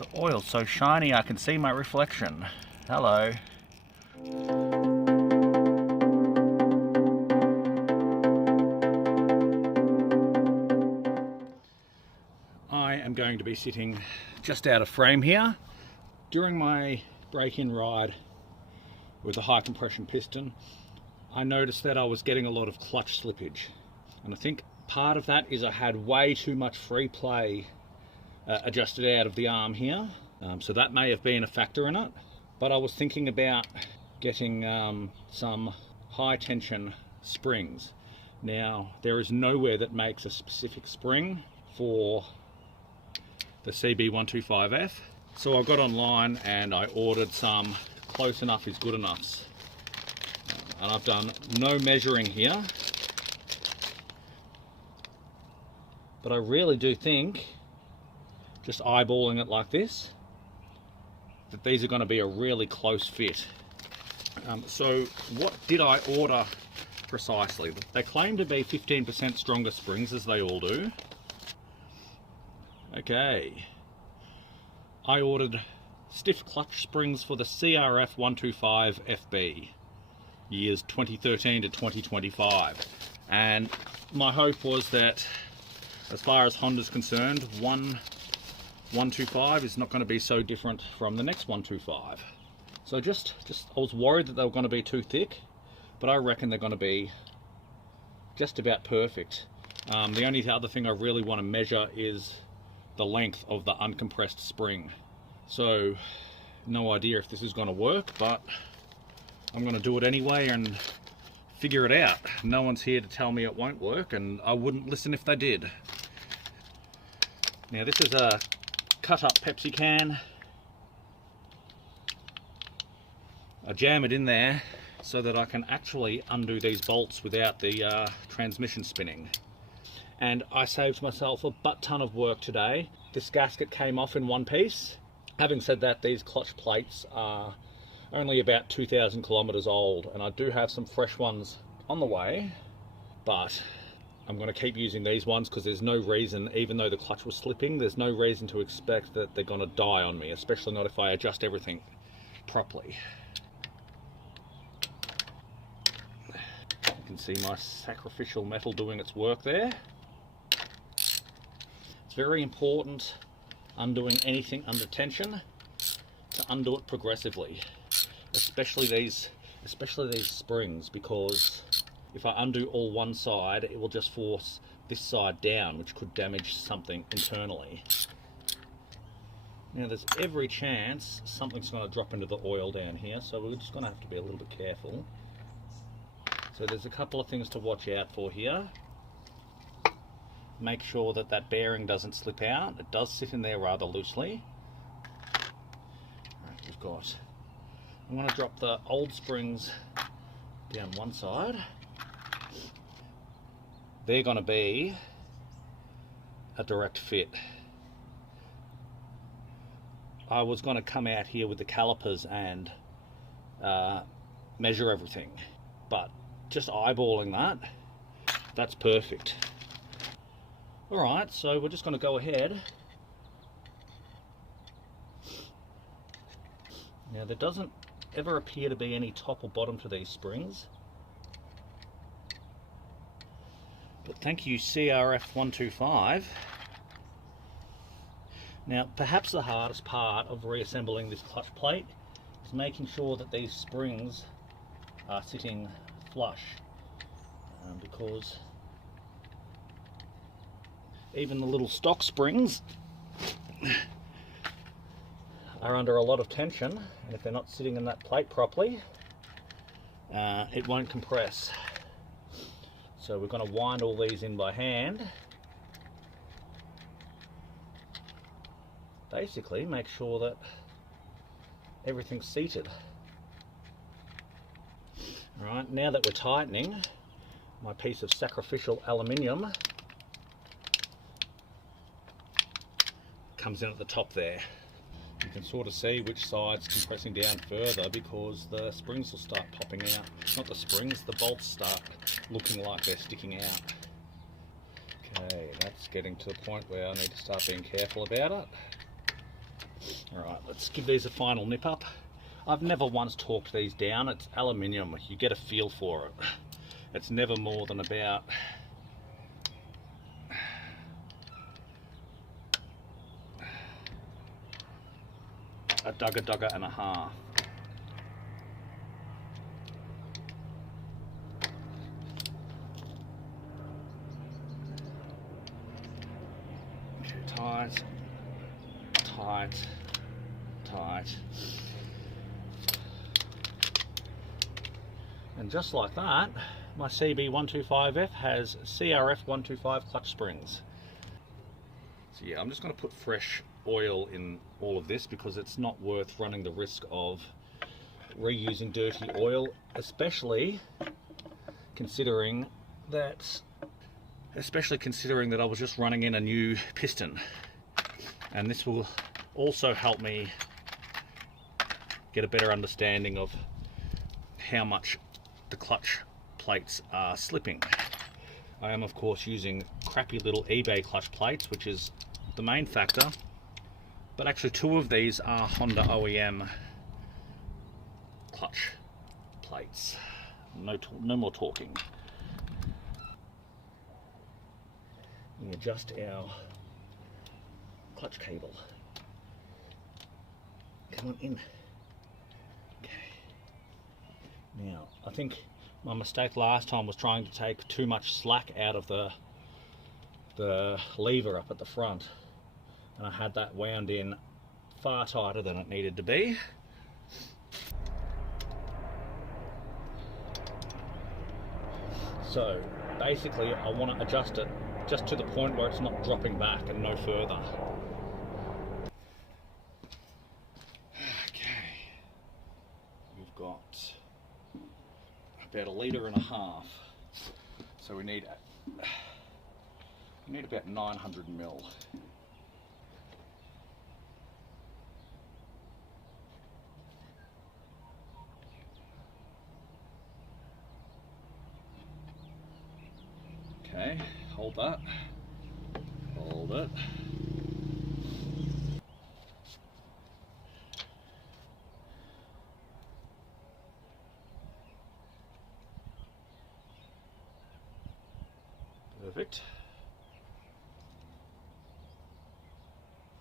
The oil's so shiny I can see my reflection. Hello. I am going to be sitting just out of frame here. During my break-in ride with the high compression piston, I noticed that I was getting a lot of clutch slippage. And I think part of that is I had way too much free play adjusted out of the arm here. So that may have been a factor in it. But I was thinking about getting some high tension springs. Now, there is nowhere that makes a specific spring for the CB125F. So I got online and I ordered some close enough is good enoughs. And I've done no measuring here. But I really do think, just eyeballing it like this, that these are going to be a really close fit. So what did I order precisely? They claim to be 15% stronger springs, as they all do. Okay. I ordered stiff clutch springs for the CRF125FB, years 2013 to 2025. And my hope was that, as far as Honda's concerned, 125 is not going to be so different from the next 125. So I was worried that they were going to be too thick, but I reckon they're going to be just about perfect. The only other thing I really want to measure is the length of the uncompressed spring. So no idea if this is going to work, but I'm going to do it anyway and figure it out. No one's here to tell me it won't work, and I wouldn't listen if they did. Now, this is a cut up Pepsi can. I jam it in there so that I can actually undo these bolts without the transmission spinning. And I saved myself a butt ton of work today. This gasket came off in one piece. Having said that, these clutch plates are only about 2,000 kilometers old, and I do have some fresh ones on the way, but I'm going to keep using these ones because there's no reason, even though the clutch was slipping, there's no reason to expect that they're going to die on me, especially not if I adjust everything properly. You can see my sacrificial metal doing its work there. It's very important, undoing anything under tension, to undo it progressively, especially these springs, because if I undo all one side, it will just force this side down, which could damage something internally. Now, there's every chance something's going to drop into the oil down here, so we're just going to have to be a little bit careful. So there's a couple of things to watch out for here. Make sure that that bearing doesn't slip out. It does sit in there rather loosely. Right, I'm going to drop the old springs down one side. They're going to be a direct fit. I was going to come out here with the calipers and measure everything, but just eyeballing that, that's perfect. Alright, so we're just going to go ahead. Now, there doesn't ever appear to be any top or bottom to these springs. But thank you, CRF125. Now, perhaps the hardest part of reassembling this clutch plate is making sure that these springs are sitting flush, because even the little stock springs are under a lot of tension, and if they're not sitting in that plate properly, it won't compress. So we're going to wind all these in by hand. Basically, make sure that everything's seated. Alright, now that we're tightening, my piece of sacrificial aluminium comes in at the top there. You can sort of see which side's compressing down further because the springs will start popping out. Not the springs, the bolts start looking like they're sticking out. Okay, that's getting to the point where I need to start being careful about it. Alright, let's give these a final nip up. I've never once torqued these down. It's aluminium, you get a feel for it. It's never more than about a dugger and a half. Okay, tight, tight, tight. And just like that, my CB125F has CRF125 clutch springs. So yeah, I'm just going to put fresh oil in all of this because it's not worth running the risk of reusing dirty oil, especially considering that I was just running in a new piston. And this will also help me get a better understanding of how much the clutch plates are slipping. I am of course using crappy little eBay clutch plates, which is the main factor, but actually two of these are Honda OEM clutch plates. No more talking. We adjust our clutch cable. Come on in. Now, I think my mistake last time was trying to take too much slack out of the lever up at the front, and I had that wound in far tighter than it needed to be. So basically I want to adjust it just to the point where it's not dropping back and no further. Okay, we've got about 1.5 litres, so we need about 900 ml. Okay, hold that, hold it. Perfect.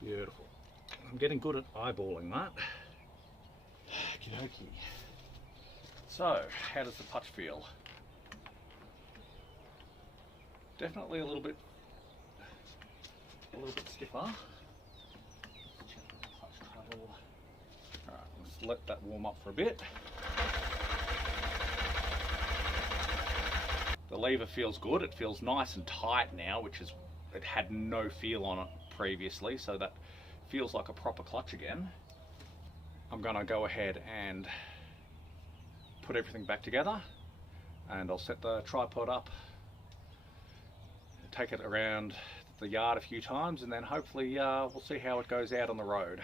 Beautiful. I'm getting good at eyeballing that. Okey-dokey. So, how does the clutch feel? Definitely a little bit stiffer. Check the clutch travel. Alright, let's let that warm up for a bit. The lever feels good. It feels nice and tight now, which is, it had no feel on it previously, so that feels like a proper clutch again. I'm gonna go ahead and put everything back together, and I'll set the tripod up, take it around the yard a few times, and then hopefully we'll see how it goes out on the road.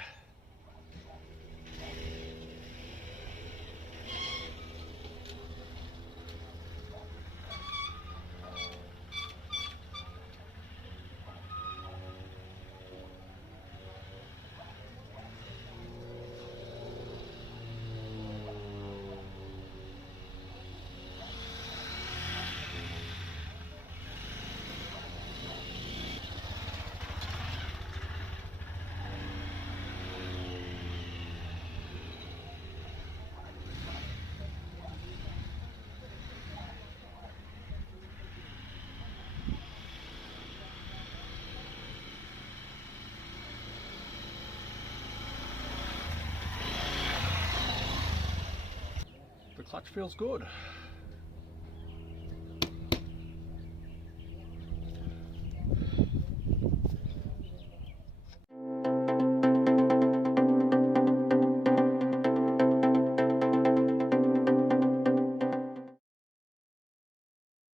The clutch feels good.